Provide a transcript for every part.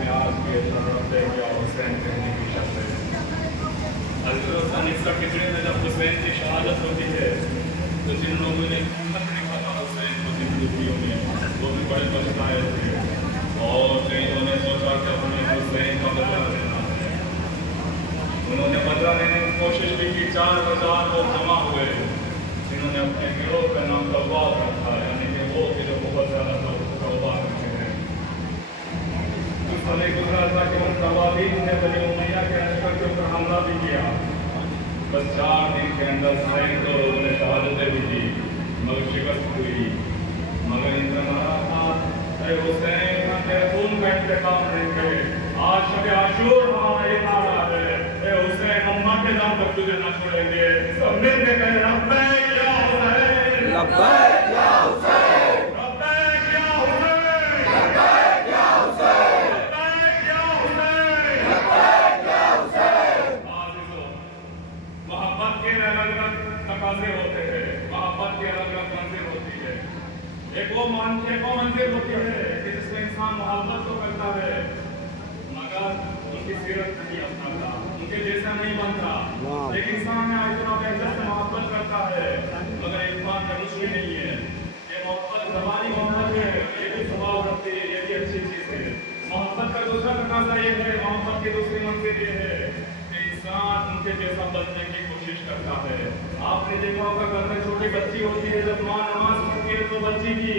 में आज के तरफ या हुसैन कहने की शर्त है। हज़रत अनीसा किचड़े में जब हुसैन की शहादत होती है तो जिन लोगों ने खत लिखा था हुसैन को जिंदगियों में वो भी बड़े पछताए थे और कईयों ने सोचा कि अपने हुसैन का बदला लेना है। उन्होंने बदला लेने की कोशिश भी की। 4,000 लोग जमा हुए जिन्होंने अपने गिरोह का नाम तौबा रखा, यानी कि वो कि जो बहुत ज़्यादा तौबा करते हैं। कुछ समय गुजरा था कि उन तवाबीन ने बनी उमैया के लश्कर के ऊपर हमला भी किया। बस 4 दिन के अंदर सैकड़ों लोगों ने शहादतें भी दी मगर शिकस्त हुई। मगर इनका नारा था अरे हुसैन तेरे खून का इंतकाम लेंगे। आज शब आशूर हमारा ये नारा है ए हुसैन हम मरते दम तक तुझे न छोड़ेंगे। सब मिलके कहें लब्बैक या हुसैन, लब्बैक या हुसैन, लब्बैक या हुसैन, लब्बैक या हुसैन, लब्बैक या हुसैन, लब्बैक या हुसैन। आज़िज़ों, मोहब्बत के अलग-अलग तकाज़े होते हैं, मोहब्बत की अलग-अलग मंजिल होती है। एक वो मंजिल होती है कि जिसमें इंसान मोहब्बत तो करता है मगर उनकी सीरत नहीं अपनाता, उनके जैसा नहीं बनता। एक इंसान है इतना बेहतर से मोहब्बत करता है मगर इंसान का कुछ भी नहीं है। ये मोहब्बत ज़बानी मोहब्बत है, ये भी स्वभाव रखती है, ये भी अच्छी चीज़ है। मोहब्बत का दूसरा तकाज़ा ये है, मोहब्बत की दूसरी मंजिल ये है कि इंसान उनके जैसा बनने की कोशिश करता है। आपने देखा होगा घर में छोटी बच्ची होती है, जब माँ नमाज पढ़ती है तो बच्ची की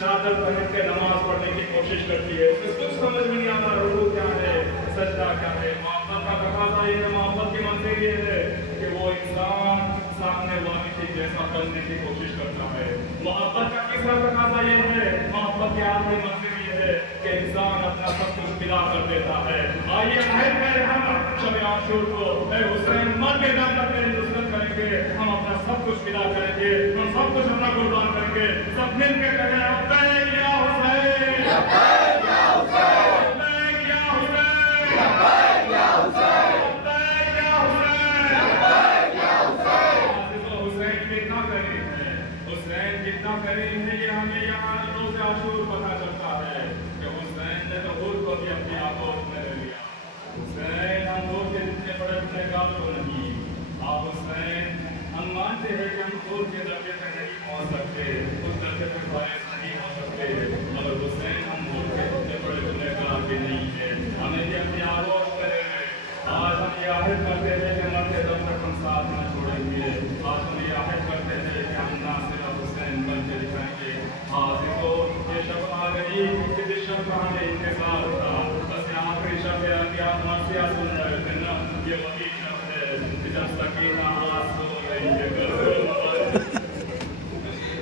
चादर पहन के नमाज पढ़ने की कोशिश करती है। उसको कुछ समझ में नहीं आता रुकू क्या है, सजदा क्या है। मोहब्बत का तकाज़ा ये है, मोहब्बत की मंजिल ये है कि वो इंसान सामने वाले के जैसा बनने की कोशिश करता है। मोहब्बत का तीसरा तकाज़ा ये है, मोहब्बत की आखिरी मंजिल ये है कि इंसान अपना सब कुछ विदा कर देता है। आइए हम शब आशूर को ए हुसैन मरते दम तक तेरी नुसरत करेंगे, हम अपना सब कुछ विदा करेंगे, हम सब कुछ अपना कुर्बान करेंगे। सब मिलकर कहें लब्बैक या हुसैन, लब्बैक या हुसैन, लब्बैक या हुसैन, लब्बैक या हुसैन, लब्बैक या हुसैन, लब्बैक या हुसैन। आज़िज़ों, हुसैन कितना करीब है, हुसैन कितना करीब है ये हमें यहाँ रोज़े आशूर पता चलता है कि हुसैन ने तो खुद को भी अपनी आगोश में ले लिया। हुसैन हम लोग के जितने बड़े गुनहगार नहीं, आप हुसैन हम मानते हैं कि हम खुद के दर्जे तक नहीं पहुँच सकते, उस दर्जे पर फायज नहीं हो सकते, मगर हुसैन हम लोग के जितने बड़े गुनहगार भी नहीं है। हमें भी अपनी आगोश में ले लें। आज हम ये आहद करते हैं कि मरते दम तक हम साथ न छोड़ेंगे। आज हम ये आहद करते हैं कि हम ना सिर्फ हुसैन बन के दिखाएंगे। आज़िज़ों, ये शब आ गई कि जिस शब का हमें इंतजार था, बस ये आखिरी शब है कि आप मर्सिया सुन रहे थे ना, ये वही शब है कि जब सकीना आज सो रही है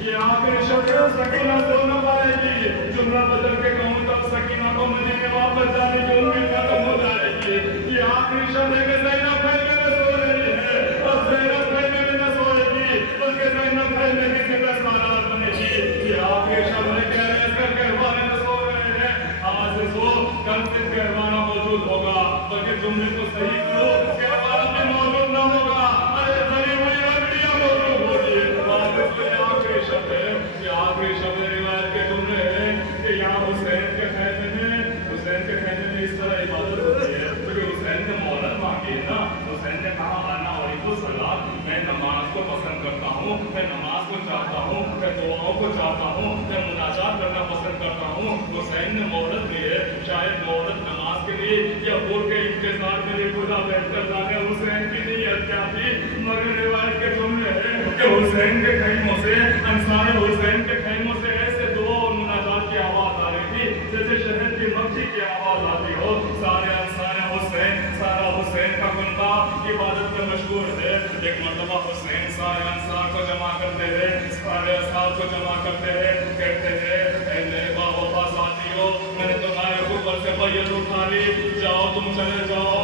ये आखिरी शब है, सकीना सो न पाएगी। जुमला बदल के कहूँ तब सकीना को मदीने वापस जाने की उम्मीद खत्म हो जाएगी। ये आखिरी शब है कि ज़ैनब खैमे में सो रही है और ज़ैनब खैमे में न सोएगी बल्कि ज़ैनब खैमे की सिपह सालार बनेगी। ये आखिरी शब है कि ऐसे कहवाने न सो रहे हैं। आज से सो कल से कहवाना मौजूद होगा, बल्कि जुम्मे को सही करो कहवाना भी मौजूद न होगा। अरे जरी हुई रगड़ियाँ मौजूद होगी। आज से ये आखिरी शब है, ये आखिरी शब रिवायत के जुमले हैं कि यहाँ हुसैन के खैमे में इस तरह इबादत होती है क्योंकि हुसैन ने मोहलत मांगी है ना। हुसैन ने कहा आना और सलात, मैं नमाज को पसंद करता हूँ, मैं नमाज को चाहता हूँ, मैं दुआओं को चाहता हूँ, मैं मुनाजात करना पसंद करता हूँ। हुसैन ने मोहलत दी है, शायद मोहलत नमाज के लिए या वोट के इंतजार में लिए खुदा बैठकर जाने हुसैन की नीयत क्या थी। मगर रिवायत के जुमले हैं कि हुसैन के खैमों से अंसार हुसैन के खैमों से ऐसे दुआ और मुनाजात की आवाज आ रही थी जैसे शहर की मक्खी की आवाज आती हो। सारे अंसार हुसैन, सारा हुसैन का कुनबा इबादत में मशहूर है। एक मरतबा हुसैन सारे अंसार को जमा करते हैं, सारे अंसार को जमा करते हैं, कहते हैं ऐ मेरे बावफा साथियों, मैंने तुम्हारे ऊपर से बैयत उठा ली, जाओ तुम चले जाओ।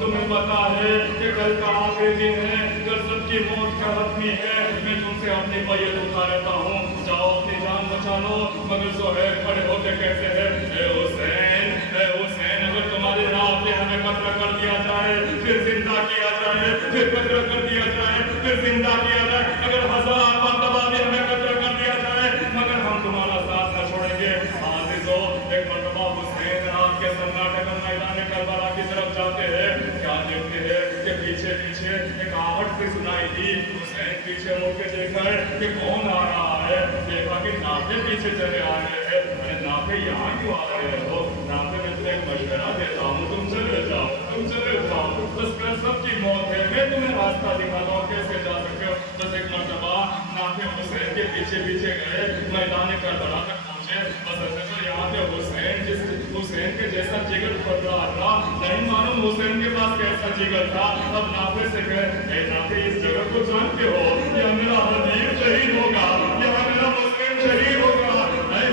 तुम्हें पता है कि कल का आखिरी दिन है, कल सबकी मौत का हतमी है, मैं तुमसे अपनी बैयत उठा लेता हूँ, जाओ अपनी जान बचा लो। मगर ज़ोहैर खड़े होकर कहते हैं ए हुसैन अगर तुम्हारी राह पे हमें कत्ल कर दिया जाए, फिर जिंदा किया जाए, फिर कत्ल कर दिया जाए, फिर जिंदा किया जाए, अगर 1000 मरतबा भी हमें कत्ल कर दिया जाए मगर हम तुम्हारा साथ न छोड़ेंगे। आज़िज़ों, एक मरतबा हुसैन रात के सन्नाटे में मैदान करबला की तरफ जाते हैं, क्या देखते हैं कि पीछे पीछे एक आहट सी सुनाई दी। हुसैन पीछे मुड़ के देखा है कि कौन आ रहा है, देखा कि नाफे पीछे चले आ रहे हैं। अरे नाफे यहाँ क्यों आ रहे हो? नाफे में तुम्हें एक मशवरा देता हूँ, तुम चले जाओ, तुम चले जाओ, बस कर सबकी मौत है, मैं तुम्हें रास्ता दिखाता हूँ कैसे जा सकते हो। बस एक मर्तबा नाफे हुसैन के पीछे पीछे गए, मैदान करबला तक पहुंचे। बस ऐसे तो यहाँ पे हुसैन के जैसा जिगर पकड़ा था, नहीं मालूम हुसैन के पास कैसा जिगर था। अब नाफे से गए, नाफे इस जगह को जानते हो, ये मेरा हबीब शहीद होगा, ये मेरा मुस्लिम शहीद होगा।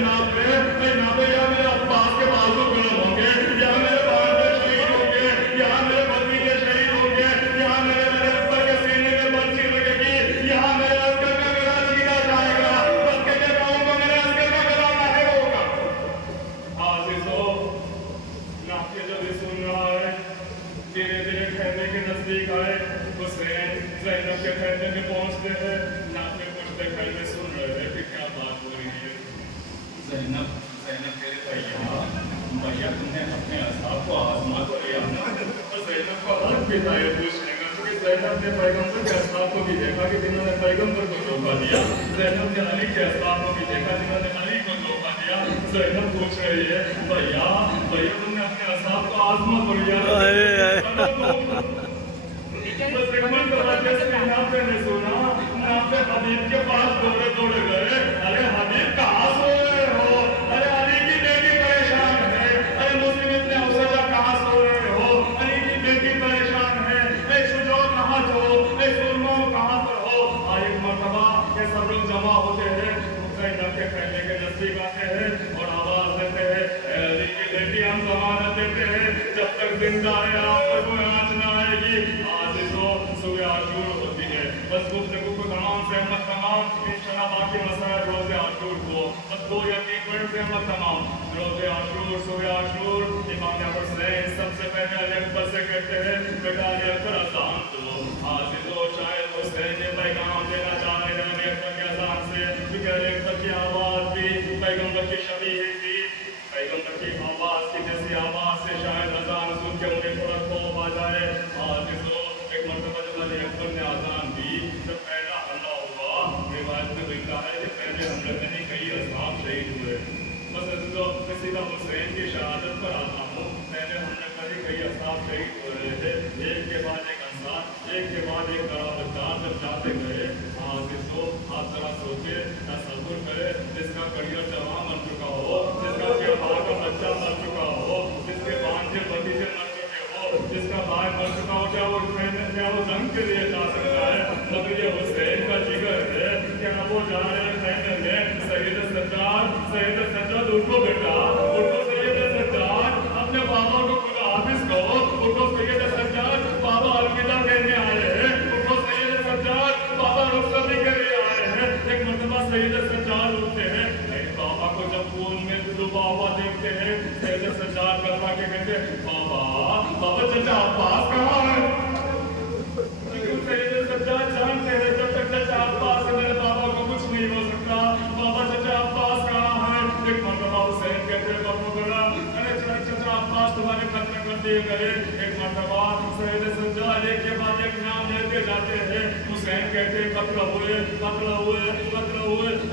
नाफे या मेरे अब्बास के बाजू गरम होंगे, या मेरे भांजे शहीद होंगे, या मेरे भतीजे शहीद होंगे, या मेरे अब्बा के सीने में बर्छी लगेगी, या मेरे अस्कर का गला छीना जाएगा। बस के गाँव को मेरे अस्कर का गला नहीं होगा। आज़िज़ों, नाफे जब ये सुन रहा है, धीरे धीरे खैमे के नजदीक आए। हुसैन ज़ैनब के खैमे में पहुंचते हैं। नाफे पूछते खैमे सुन रहे हैं कि क्या बात हो रही है। ज़ैनब तेरे भैया तुमने अपने असहाब को आज़मा तो लिया ना। तो ज़ैनब को हर पिता ये पूछने का, क्योंकि ज़ैनब ने पैगंबर के असहाब को भी देखा कि जिन्होंने पैगंबर को धोखा दिया। ज़ैनब ने अली के असहाब को भी देखा जिन्होंने अली को धोखा दिया। ज़ैनब पूछ रही है, भैया तुमने अपने असहाब को आज़मा तो लिया ना। बस एक मर्तबा जैसे नाफे ने सुना, नाफे हबीब के पास दौड़े दौड़े गए। अरे हबीब कहाँ सो रहे हो? अरे अली की बेटी परेशान है। अरे मुस्लिम इब्ने हुसैन कहाँ सो रहे हो? अली की बेटी परेशान है। ए शुजा कहाँ हो? ए सुरमा कहाँ पर हो? एक मर्तबा ये सब लोग जमा होते हैं, ज़ैनब के खैमे के नजदीक आते हैं और आवाज देते हैं, अली की बेटी हम जमानत देते हैं, जब तक जिंदा है आप पर कोई आँच न आएगी। सुबह आशूर होती है, बस गुफ्तगू को तमाम से अहमद तमाम इंशाअल्लाह बाकी मसाइल रोज़े आशूर को बस 2 या 3 मिनट से अहमद तमाम रोज़े आशूर सुबह आशूर इमाम हुसैन सबसे पहले अली अकबर से कहते हैं, बेटा अली अकबर अज़ान दो। आज़िज़ों, शायद हुसैन ने पैगाम देना चाह रहे हैं अली अकबर के अज़ान से, क्योंकि अली अकबर की आवाज़ भी पैगंबर की शबीह थी। पैगंबर की आवाज़ की जैसी आवाज़ से शायद अज़ान सुन के उन्हें थोड़ा खौफ आ जाए। आज़िज़ों, एक मर्तबा जब अली अकबर ने आज़ान दी, जब पहला हमला हुआ, रिवायत में लिखा है कि पहले हमले में ही कई असहाब शहीद हुए। बस अज़ीज़ों, मैं सीधा हुसैन की शहादत पर आता हूँ। पहले हमले में ही कई असहाब शहीद हो रहे थे, एक के बाद एक अंसार, एक के बाद एक करावतदार जब जाते गए। आज़िज़ों, आप जरा सोचे, तसव्वुर करें, जिसका करियर जवान बन चुका हो, जिसका बाप का बच्चा मर चुका हो, जिसके भांजे भतीजे मर चुके हो, जिसका भाई मर चुका हो, क्या वो जंग के लिए जा सकता है? मगर ये हुसैन का जिगर है। क्या वो जा रहे हैं खैमे में, सैयद सज्जाद उठो बेटा, उठो सैयद सज्जाद, अपने बाबा को खुदा हाफिज कहो, उठो सैयद सज्जाद, बाबा अलविदा कहने आए हैं, उठो सैयद सज्जाद, बाबा रुखसती के लिए आए हैं। एक मर्तबा सैयद सज्जाद उठते हैं, बाबा को जब खून में डूबा हुआ देखते हैं, सैयद सज्जाद करवा के कहते हैं, बाबा चचा अब्बास कहाँ है? सैयद सज्जाद जानते हैं जब तक चचा अब्बास है मेरे बाबा को कुछ नहीं हो सकता। बाबा चचा अब्बास कहाँ है? एक मर्तबा हुसैन कहते हैं, बाबू बोला, अरे चचा अब्बास तुम्हारे कत्ल कर दिए गए। एक मर्तबा सैयद सज्जाद एक के बाद एक नाम लेते जाते हैं। हुसैन कहते हैं, कत्ल हुए।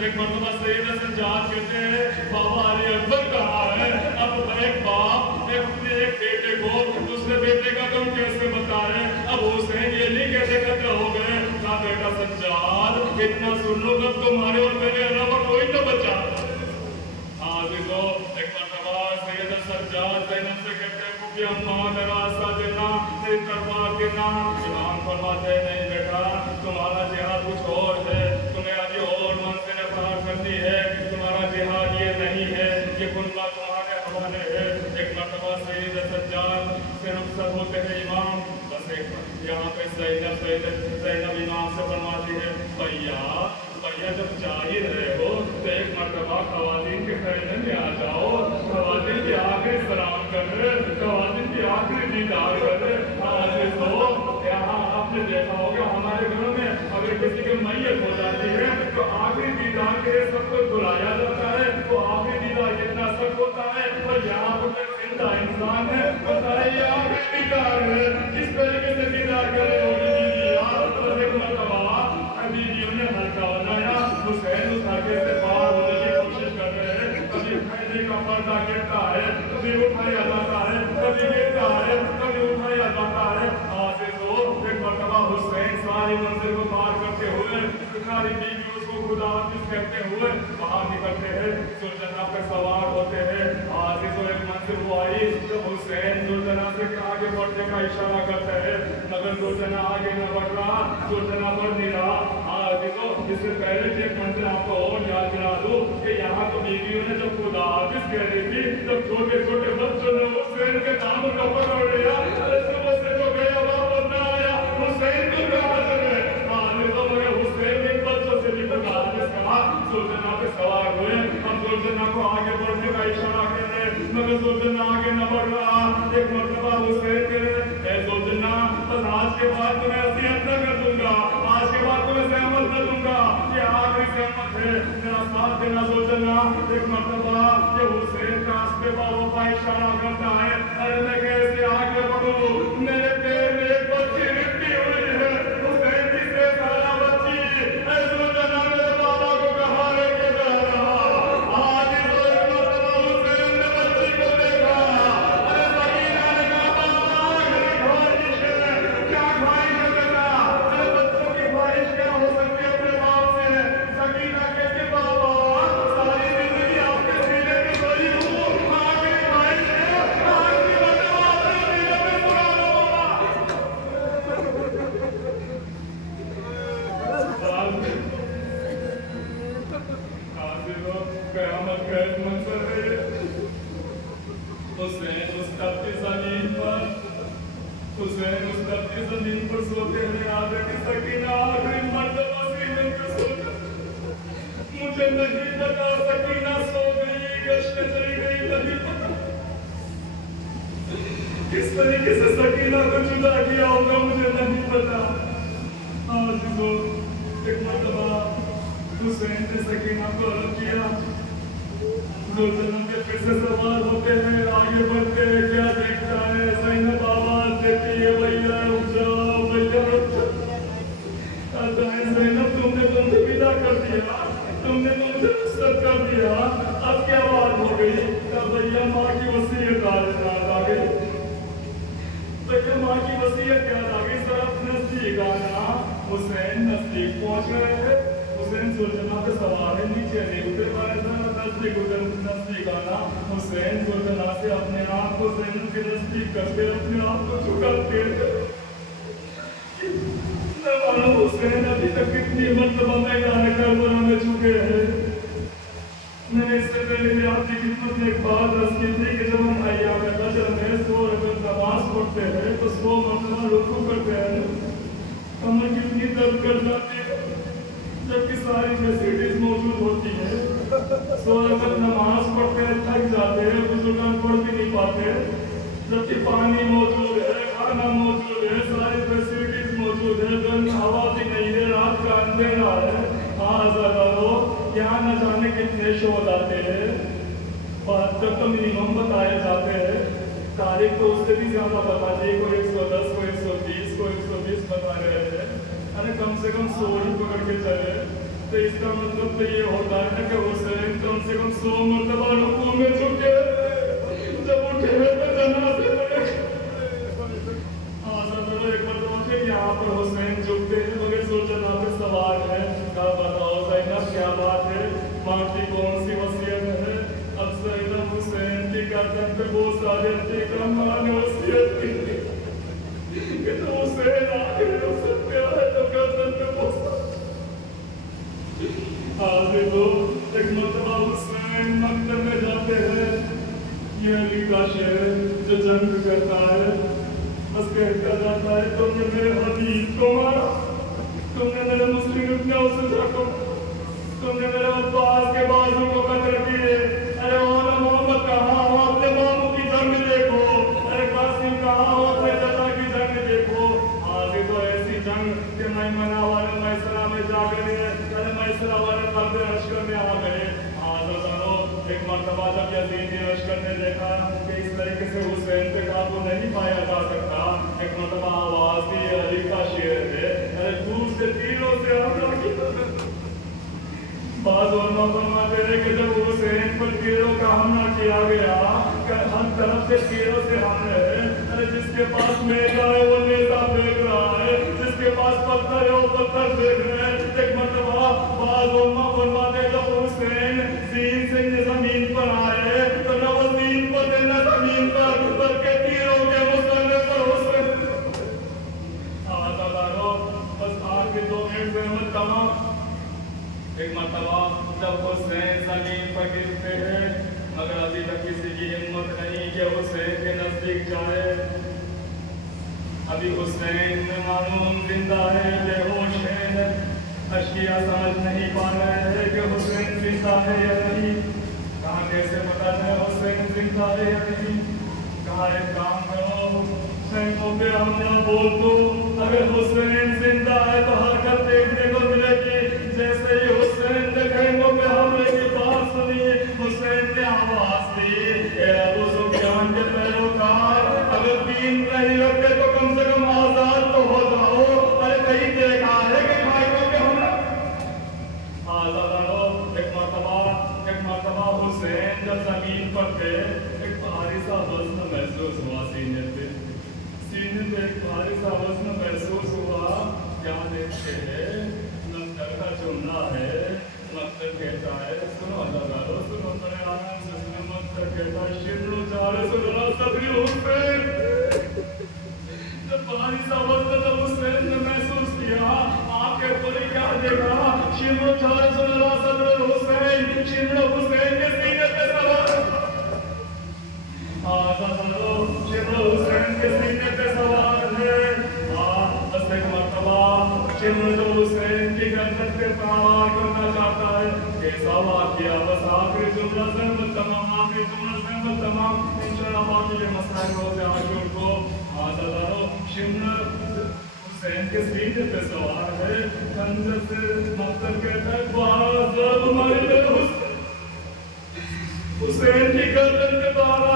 एक मर्तबा सैयद सज्जाद कहते हैं, बाबा अली अकबर कहाँ है? अब एक बाप अपने एक बेटे को दूसरे बेटे का गम कैसे बताए? अब हुसैन ये नहीं कैसे कत्ल हो गए? ना बेटा सज्जाद, इतना सुन लो, अब तुम्हारे और मेरे अलावा कोई न बचा। आज़िज़ों, एक मर्तबा सैयद सज्जाद ज़ैनब से कहते हैं, कि अम्मा मेरा आसा देना, मेरी तलवार देना। इमाम फरमाते हैं, नहीं बेटा, तुम्हारा जिहाद कुछ और है, तुम्हें अभी और मंजिल पार करनी है, तुम्हारा जिहाद ये नहीं है, ये कुनबा तुम्हारे हवाले है। एक मर्तबा सैयद सज्जाद से रुखसत होते हैं इमाम, बस एक यहाँ पे ज़ैनब इमाम से फरमाती है, भैया जब जा ही रहे हो तो एक मर्तबा ख़वातीन के खैमे में आ जाओ, ख़वातीन की आखिरी सलाम कर, ख़वातीन की आखिरी दीदार कर। आज़िज़ों, यहाँ आपने देखा होगा हमारे घरों में अगर किसी की मैयत हो जाती है तो आखिरी दीदार के लिए सबको बुलाया जाता है। वो आखिरी दीदार कितना सख्त होता है, और यहाँ पर بچہ انسان ہے بتائیے آپ دیدار ہے کس طریقے سے دیدار کرے ہوگی بیوی آپ تو ایک مرتبہ بیویوں نے ہلکا بنایا حسین اس دھاگے سے باہر ہونے کی کوشش کر رہے ہیں کبھی پھیلے کا پردہ گرتا ہے کبھی اٹھایا جاتا ہے کبھی گرتا ہے کبھی اٹھایا جاتا ہے ایک مرتبہ حسین ساری منزل کو پار کرتے ہوئے ساری بیویوں کو خدا حافظ کہتے ہوئے باہر نکلتے ہیں سلطنہ پہ سوار ہوتے ہیں عزیزو ایک منزل وہ آئی تو حسین سلطنہ سے آگے بڑھنے کا اشارہ کرتے ہیں مگر سلطنہ آگے نہ بڑھ رہا سلطنہ بڑھ نہیں رہا عزیزو اس سے پہلے ایک منزل آپ کو اور یاد دلا دوں کہ یہاں تو بیویوں نے جب خدا حافظ کہہ رہی تھی تب چھوٹے چھوٹے بچوں نے حسین کے نام کا پکڑ لیا صبح سے جو گیا واپس نہ آیا حسین کو کہا کرے عزیزو مگر حسین نے بچوں سے بھی خدا حافظ کہا سلطنہ پہ سوار ہوئے ہم سلطنہ کو آگے بڑھنے کا اشارہ کر رہے مگر سلطنہ آگے نہ بڑھ رہا ایک مرتبہ حسین کہہ رہے اے سلطنہ بس آج کے بعد تمہیں اذیت نہ کر دوں گا آج کے بعد تمہیں سہمت نہ دوں گا یہ آخری سہمت ہے میرا ساتھ دینا سلطنہ ایک مرتبہ یہ حسین کا اس پہ بابا کا اشارہ کرتا ہے ارے میں کیسے آگے بڑھوں میرے پیر میں ایک بچی رکھتی ہوئی ہے حسین کی سے سارا بچی اے سلطنہ میرے بابا کو کہا رہے کہ کہہ رہا آج اس ایک مرتبہ حسین نے بچی کو دیکھا ارے سکینہ نے کہا بابا میری خواہش ہے کیا خواہش ہے بیٹا ارے بچوں کی خواہش کیا ہو سکتی ہے اپنے باپ سے سکینہ کہتی بابا ساری زندگی آپ کے سینے میں سوئی ہوں آگے خواہش ہے آج کی مرتبہ اپنے سینے میں سنا لو قیامت کا ایک منظر ہے حسین اس تپتی زمین پر سوتے ہیں آدھے کی سکینہ آخری مرتبہ سینے پہ سوتے مجھے نہیں پتا سکینہ سو گئی گشت چلی گئی نہیں پتا کس طریقے سے سکینہ کو جدا کیا ہوگا مجھے نہیں پتا عزیزو ایک مرتبہ حسین نے سکینہ کو عرض کیا سلطنہ کے پھر سے سوال ہوتے ہیں آگے بڑھتے ہیں کیا دیکھتا ہے زینب آواز دیتی ہے بھیا اٹھ جاؤ بھیا اٹھ جاؤ زینب تم نے مجھے ودا کر دیا تم نے مجھے رخصت کر دیا اب کیا بات ہو گئی بھیا ماں کی وصیت آ گئی بھیا ماں کی وصیت یاد آ گئی طرف نزدیک آنا حسین نزدیک پہنچ رہے ہیں حسین سلطنہ پہ سوار ہے نیچے نہیں اتر پا رہے تھا نزدیک آنا حسین سلطنہ سے اپنے آپ کو زینب کے نزدیک کر کے اپنے آپ کو جھکاتے حسین ابھی تک کتنی مرتبہ میدان کربلا میں چکے ہیں میں نے اس سے پہلے بھی آپ کی خدمت میں ایک بات عرض کی تھی کہ جب ہم ایام فجر میں 100 رکعت نماز پڑھتے ہیں تو 100 مرتبہ رکوع کرتے ہیں کمر کتنی درد کر جاتی ہے جبکہ ساری فیسلٹیز موجود ہوتی ہیں 100 رکعت نماز پڑھتے ہیں تھک جاتے ہیں بزرگان پڑھ بھی نہیں پاتے جبکہ پانی موجود ہے کھانا موجود ہے ساری فیسلٹیز موجود ہے گرم ہوا بھی نہیں ہے رات کا اندھیرا ہے ذرا لوگ یہاں نہ جانے کتنے شو آتے ہیں بات تک تو منیمم بتائے جاتے ہیں تاریخ تو اس سے بھی زیادہ بتا دی کوئی 110 کوئی 120 کوئی 120 بتا رہے ہیں ارے کم سے کم 100 ہی پکڑ کے چلے تو اس کا مطلب تو یہ ہوتا ہے کہ حسین کم سے کم 100 مرتبہ رکوع میں جھکے جب اٹھے تو جنازے پڑے ایک مرتبہ پھر یہاں پر حسین جھکتے ہیں مگر سلطنہ پہ سوال ہے کیا بتاؤ زینب کیا بات ہے ماں کی کون سی وصیت ہے اب زینب حسین کی گردن پہ بہت سارے کا ماں نے وصیت کی کہ تو حسین آخر ہو سکتے ہے تو گردن پہ بہت آگے تو ایک مرتبہ حسین مکتب میں جاتے ہیں یہ علی کا شہر جو جنگ کرتا ہے بس کہتا جاتا ہے تم نے میرے حبیب کو مارا تم نے میرے مسلم ابن اسد کو تم نے میرے عباس کے بازو کو قتل کیے ارے مولا محمد کہاں ہو اپنے ماموں کی جنگ دیکھو ارے قاسم کہاں ہو اپنے چچا کی جنگ دیکھو آگے تو ایسی جنگ کہ میمنہ والے میسرہ میں جا گئے ارے میسرہ والے قلب لشکر میں آ گئے ایک مرتبہ جب یزید لشکر نے دیکھا کہ اس طریقے से हुसैन पे काबू नहीं पाया जा सकता। एक मतलब आवाज थी, अली का शेर है, अरे दूर से तीरों से हमला किया। बाद उलमा फरमाते हैं कि जब हुसैन पर तीरों का हमला किया गया, हर तरफ से तीरों से हमले हैं, अरे जिसके पास नेजा है वो नेजा फेंक रहा है, जिसके पास पत्थर है वो पत्थर फेंक रहे हैं। एक मरतबा बाद उलमा फरमाते हैं जब हुसैन जीन से जमीन पर आए तो न वो जीन पर थे न जमीन पर, बल्कि तीरों के मुसल्ले पर हुसैन। बस आखिरी 2 मिनट में हम तमाम। एक मरतबा जब हुसैन जमीन पर गिरते हैं, मगर अभी तक किसी की हिम्मत नहीं कि हुसैन के नजदीक जाए। अभी हुसैन में मालूम जिंदा है, बेहोश है, अशिया समझ नहीं पा रहे हैं कि हुसैन जिंदा है या नहीं। कहाँ कैसे पता चले हुसैन जिंदा है या नहीं। कहाँ एक काम करो, सैनिकों पे हमला बोल दो, अगर हुसैन जिंदा है तो हरकत देखने को मिलेगी। जैसे ही हुसैन ने सैनिकों पे हमले की बात सुनी, हुसैन ने आवाज दी, ए अबू सुफियान के पैरोकार, अगर दीन नहीं रखते तो कम से कम आजाद तो हो जाओ। अरे कहीं देखा है कि भाइयों के हमला। एक मरतबा हुसैन जब जमीन पर थे, एक भारी सा वज़्न महसूस हुआ सीने पे एक भारी सा वज़्न महसूस हुआ। क्या देखते हैं, लश्कर का जुमला है, मकसद कहता है, सुनो अल्लाह, सुनो बड़े आनंद से सुनो। मकसद कहता है शिद्रो चारे सुनो सदरी हुसैन। जब भारी सा वज़्न जब हुसैन ने महसूस किया, आंखें खोली, क्या देखा, शिद्रो चारे सुनो सदरी हुसैन, शिद्रो हुसैन के सीने पे सवार। शिद्रो हुसैन के सीने पे सवार है। बस एक मरतबा शिद्रो हुसैन की गर्दन पे प्रहार करना चाहता है। कैसा वाक़या, बस आखिरी जुमला से तमाम, आखिरी जुमला से तमाम। इंशाअल्लाह बाकी के मसाइल होते आगे उनको शिद्रो हुसैन के सीने पे सवार है। खंजर से मकसद कहता है बारह जब मारे हुसैन की गर्दन पे 12